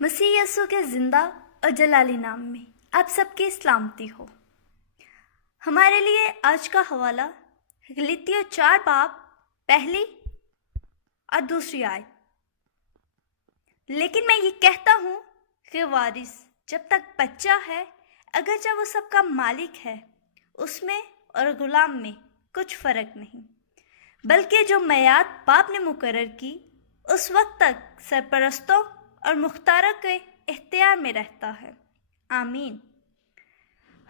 मसीह यसु के जिंदा और जलाली नाम में आप सबकी सलामती हो। हमारे लिए आज का हवाला गलातियों 4 बाब पहली और दूसरी आयत। लेकिन मैं ये कहता हूँ कि वारिस जब तक बच्चा है, अगर जब वो सबका मालिक है, उसमें और गुलाम में कुछ फर्क नहीं, बल्कि जो मियाद बाप ने मुकर्रर की उस वक्त तक सरपरस्तों और मुख्तारों के इख्तियार में रहता है। आमीन।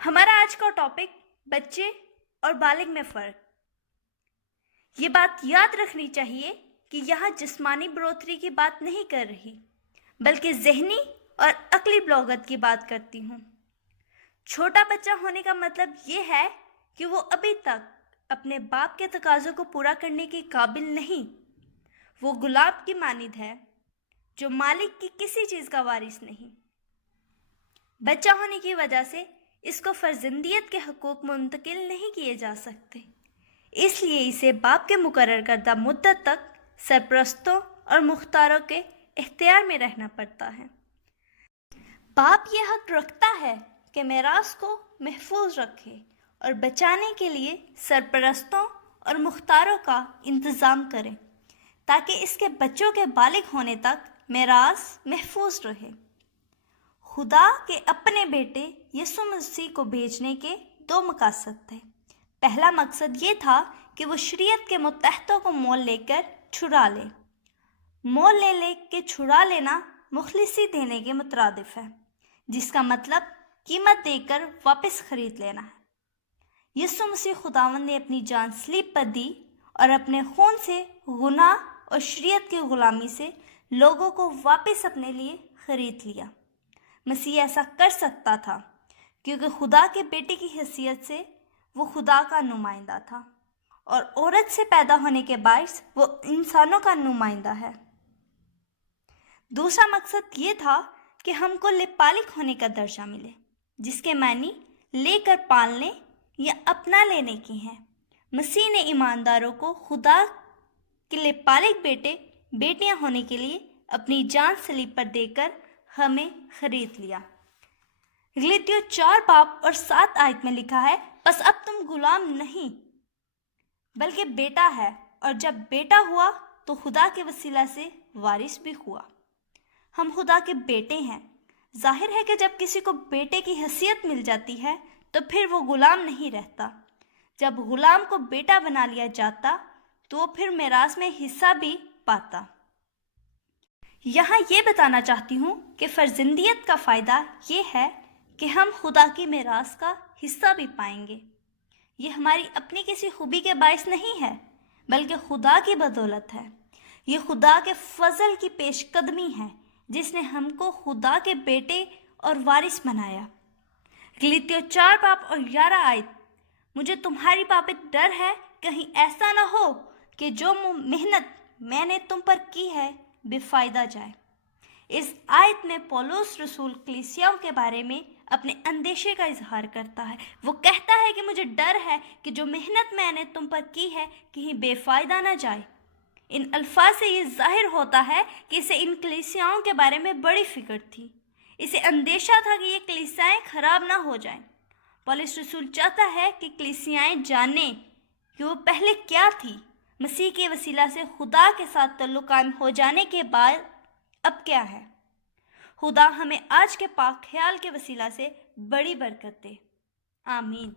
हमारा आज का टॉपिक बच्चे और बालिग में फ़र्क। ये बात याद रखनी चाहिए कि यहाँ जिस्मानी बढ़ोतरी की बात नहीं कर रही, बल्कि ज़हनी और अक्ली बलौगत की बात करती हूँ। छोटा बच्चा होने का मतलब ये है कि वो अभी तक अपने बाप के तकाज़ों को पूरा करने के काबिल नहीं। वो गुलाब की मानिद है जो मालिक की किसी चीज़ का वारिस नहीं। बच्चा होने की वजह से इसको फर्जंदियत के हकूक़ मुंतकिल नहीं किए जा सकते, इसलिए इसे बाप के मुकर्रर करदा मुद्दत तक सरपरस्तों और मुख्तारों के इख्तियार में रहना पड़ता है। बाप ये हक रखता है कि मिरास को महफूज रखे और बचाने के लिए सरपरस्तों और मुख्तारों का इंतज़ाम करें, ताकि इसके बच्चों के बालिग होने तक मिरास महफूज रहे। खुदा के अपने बेटे यीशु मसीह को भेजने के 2 मकसद थे। पहला मकसद ये था कि वो शरीयत के मुतहतों को मोल लेकर छुड़ा ले। मोल ले के छुड़ा लेना मुखलिसी देने के मुतरादिफ है, जिसका मतलब कीमत देकर वापस खरीद लेना है। यीशु मसीह खुदावंद ने अपनी जान सलीब पर दी और अपने खून से गुनाह और शरीयत की गुलामी से लोगों को वापस अपने लिए खरीद लिया। मसीह ऐसा कर सकता था क्योंकि खुदा के बेटे की हैसियत से वो खुदा का नुमाइंदा था और औरत से पैदा होने के बायस वो इंसानों का नुमाइंदा है। दूसरा मकसद ये था कि हमको लिपालिक होने का दर्जा मिले, जिसके मानी लेकर पालने या अपना लेने की हैं। मसीह ने ईमानदारों को खुदा के लिपालिक बेटे बेटियां होने के लिए अपनी जान सलीब पर देकर हमें खरीद लिया। गलातियों 4 बाब और 7 आयत में लिखा है, बस अब तुम गुलाम नहीं बल्कि बेटा है, और जब बेटा हुआ तो खुदा के वसीला से वारिस भी हुआ। हम खुदा के बेटे हैं। जाहिर है कि जब किसी को बेटे की हैसियत मिल जाती है तो फिर वो गुलाम नहीं रहता। जब गुलाम को बेटा बना लिया जाता तो वो फिर मिरास में हिस्सा भी पाता। यहाँ ये बताना चाहती हूँ कि फर्जंदियत का फ़ायदा ये है कि हम खुदा की मिरास का हिस्सा भी पाएंगे। ये हमारी अपनी किसी खूबी के बायस नहीं है, बल्कि खुदा की बदौलत है। ये खुदा के फजल की पेशकदमी है, जिसने हमको खुदा के बेटे और वारिस बनाया। गलातियों 4 बाब और 11 आयत, मुझे तुम्हारी बाबत डर है, कहीं ऐसा ना हो कि जो मेहनत मैंने तुम पर की है बेफायदा जाए। इस आयत में पौलुस रसूल कलीसियाओं के बारे में अपने अंदेशे का इजहार करता है। वो कहता है कि मुझे डर है कि जो मेहनत मैंने तुम पर की है कहीं बेफायदा ना जाए। इन अल्फाज से ये जाहिर होता है कि इसे इन कलीसियाओं के बारे में बड़ी फिक्र थी। इसे अंदेशा था कि ये कलीसियाएं खराब ना हो जाएं। पौलुस रसूल चाहता है कि कलीसियाएं जाने कि वो पहले क्या थी। मसीह के वसीला से खुदा के साथ तल्लुक़ कायम हो जाने के बाद अब क्या है। खुदा हमें आज के पाक ख्याल के वसीला से बड़ी बरकत दे। आमीन।